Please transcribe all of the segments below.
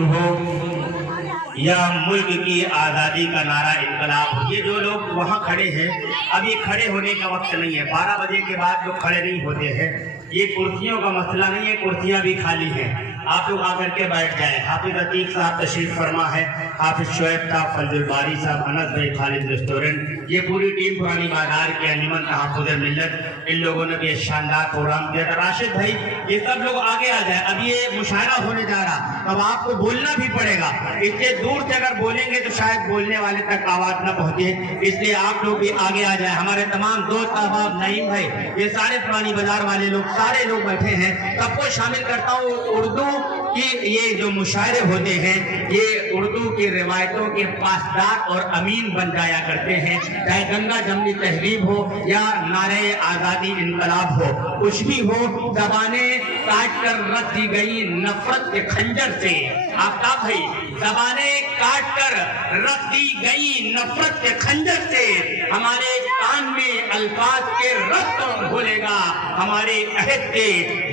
तहरीक हो या मुल्क की आज़ादी का नारा इनकलाब हो, ये जो लोग वहाँ खड़े हैं, अब ये खड़े होने का वक्त नहीं है। 12 बजे के बाद लोग खड़े नहीं होते हैं। ये कुर्सियों का मसला नहीं है, कुर्सियाँ भी खाली हैं, आप लोग आकर के बैठ जाएं। हाफिज अतीक साहब तशरीफ फरमा है, हाफिज शुएब साहब, फजल बारी साहब, अनस भाई, खालिद रेस्टोरेंट, ये पूरी टीम पुरानी बाजार के अनिमन तहफ़्फ़ुज़ मिल्लत, इन लोगों ने भी एक शानदार प्रोग्राम किया था। राशिद भाई, ये सब लोग आगे आ जाए, अब ये मुशायरा होने जा रहा, अब आपको बोलना भी पड़ेगा। इतने दूर से अगर बोलेंगे तो शायद बोलने वाले तक आवाज़ न पहुँचे, इसलिए आप लोग भी आगे आ जाए। हमारे तमाम दोस्त अहबाब, नईम भाई, ये सारे पुरानी बाजार वाले लोग, सारे लोग बैठे हैं, सबको शामिल करता हूँ। उर्दू कि ये जो मुशायरे होते हैं, ये उर्दू की रिवायतों के पासदार और अमीन बन जाया करते हैं। चाहे गंगा जमनी तहरीब हो या नारे आज़ादी इनकलाब हो, कुछ भी हो, ज़बानें काट कर रख दी गई नफरत के खंजर से। आफ्ताब भाई, ज़बानें काट कर रख दी गई नफरत के खंजर से, हमारे कान में अल्फाज के रस कौन भूलेगा, हमारे अहद के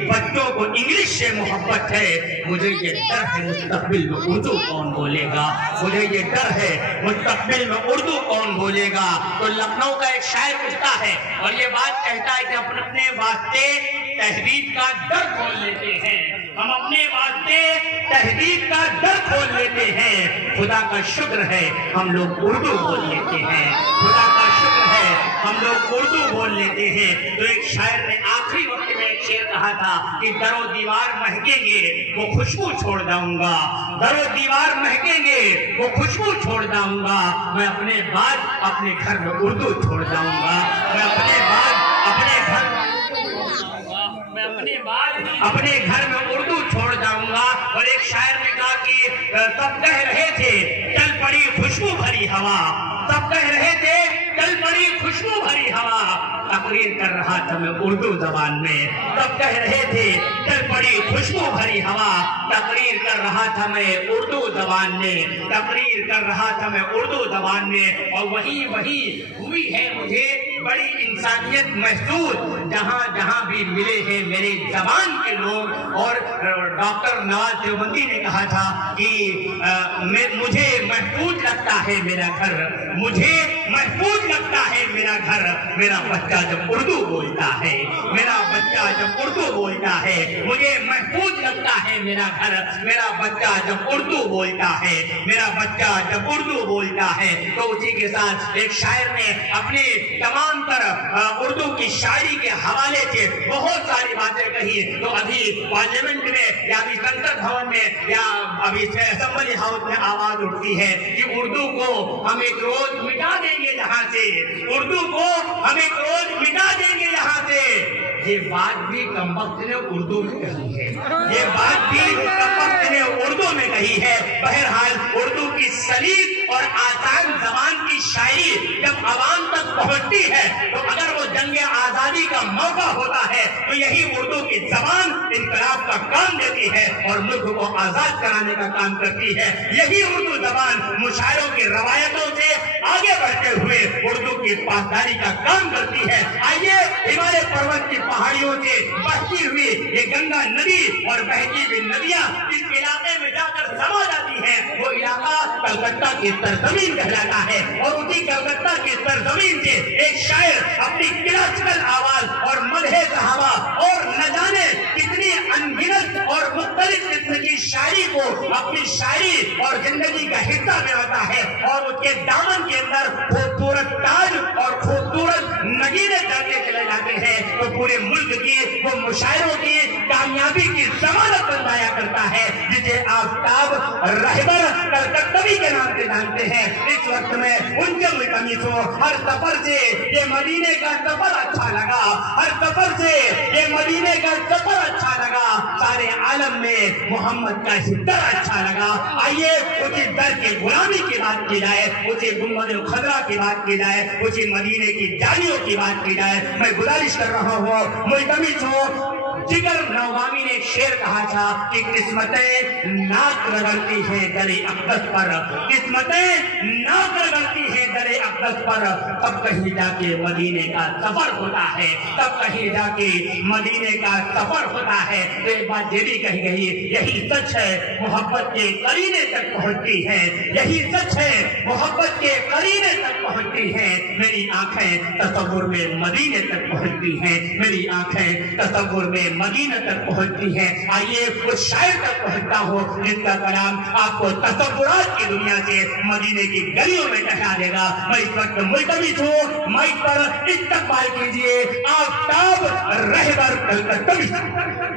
बच्चों को इंग्लिश से मोहब्बत है। मुझे ये डर है मुस्तकबिल में उर्दू कौन बोलेगा, मुझे ये डर है मुस्तकबिल में उर्दू कौन बोलेगा। तो लखनऊ का एक शायर उठता है और ये बात कहता है कि अपने अपने वास्ते तहरीर का डर खोल लेते हैं, हम अपने वास्ते तहरीर का डर खोल लेते हैं। खुदा का शुक्र है हम लोग उर्दू बोल लेते हैं, खुदा का शुक्र है हम लोग उर्दू बोल लेते हैं। तो एक शायर ने आखिरी वक्त में एक शेर कहा था कि दरो दीवार महकेंगे वो खुशबू छोड़ जाऊंगा, दरो दीवार महकेंगे वो खुशबू छोड़ जाऊंगा, मैं अपने बाद अपने घर में उर्दू छोड़ जाऊंगा, मैं अपने बाद अपने घर में उर्दू छोड़ जाऊंगा। और एक शायर ने कहा कि सब कह रहे थे चल पड़ी खुशबू भरी हवा, सब कह रहे थे चल पड़ी खुशबू भरी हवा, तकरीर कर रहा था मैं उर्दू जबान में। सब कह रहे थे चल पड़ी खुशबू भरी हवा, तकरीर कर रहा था मैं उर्दू जबान में, तकरीर कर रहा था मैं उर्दू जबान में। और वही हुई है मुझे बड़ी इंसानियत महसूस, जहाँ जहाँ भी मिले हैं मेरे जबान के लोग। और डॉक्टर नवाज देवबंदी ने कहा था कि मुझे महफूज लगता है मेरा घर, मुझे महफूज लगता है मेरा घर, मेरा बच्चा जब उर्दू बोलता है, मेरा बच्चा जब उर्दू बोलता है, मुझे महफूज लगता है मेरा घर, मेरा बच्चा जब उर्दू बोलता है, मेरा बच्चा जब उर्दू बोलता है। तो उसी के साथ एक शायर ने अपने तमाम तरफ उर्दू की शायरी के हवाले से बहुत सारी बातें कही। तो अभी पार्लियामेंट में या अभी संसद भवन में या अभी असेंबली हाउस में आवाज उठती है कि उर्दू को हम एक रोज मिटा देंगे यहाँ से, उर्दू को हम एक रोज मिटा देंगे यहाँ से। ये बात भी कमबख्त ने उर्दू में कही है, ये बात भी कमबख्त ने उर्दू में कही है। बहरहाल उर्दू की सलीस और आसान जबान की शायरी जब अवाम तक पहुंचती है तो अगर वो जंग आजादी का मौका होता है तो यही उर्दू की जबान इनकलाब का काम देती है और मुल्क को आजाद कराने का काम करती है। यही उर्दू जबान मुशायरों की रवायतों से आगे बढ़ते हुए उर्दू की पासदारी का काम करती है। आइए हिमालय पर्वत की पहाड़ियों से बहती हुई ये गंगा नदी और बहती हुई नदियां इस इलाके में जाकर समा जाती है। वो इलाका कलकत्ता की सरजमीन कहलाता है और उसी कलकत्ता की सरजमीन से एक शायर अपनी क्लासिकल आवाज और मदहे सहाबा और न जाने कितनी अनगिनत और मुख्तलिफ किस्म की शायरी को अपनी शायरी और जिंदगी का हिस्सा बनाता है और उसके दामन के अंदर खूबसूरत ताज और खूबसूरत नगीने चलते चले जाते हैं। तो पूरे मुल्क की वो मुशायरों की कामयाबी की जमानत बन जाया करता है, जिसे आफ्ताब रहबर कलकत्तवी के नाम से जानते हैं। इस वक्त में उनके मुल्तमिसों हर सफर से ये मदीने का सफर अच्छा लगा, हर सफर से ये मदीने का सफर अच्छा लगा, सारे आलम में मोहम्मद का जिक्र अच्छा लगा। आइए उसी दर की गुलामी की बात की जाए, उसी गुम्बद खदरा की बात की जाए, उसी मदीने की जालियों की बात की जाए। मैं गुजारिश कर रहा हूँ मुल्तमिस हो जिगर नौगामी ने एक शेर कहा था कि किस्मतें नाक रगड़ती है गले अक़दस पर, किस्मतें नाक रगड़ती है गले अक़दस पर, तब कहीं जाके मदीने का सफर होता है, तब कहीं जाके मदीने का सफर होता है। तो एक बात ये भी कही गई, यही सच है मोहब्बत के करीने तक पहुंचती है, यही सच है मोहब्बत के करीने तक पहुंचती है। मेरी आंखें तसव्वुर में मदीने तक पहुंचती हैं, मेरी आंखें तसव्वुर में मदीने तक पहुंचती हैं। आइए उस शायर तक पहुंचता हो जिसका कलाम आपको तसव्वुरात की दुनिया से मदीने की गलियों में टहला देगा। मैं इस वक्त मुल्तवी हूँ, माइक पर इस्तकबाल कीजिए आफ्ताब रहबर कलकत्ता।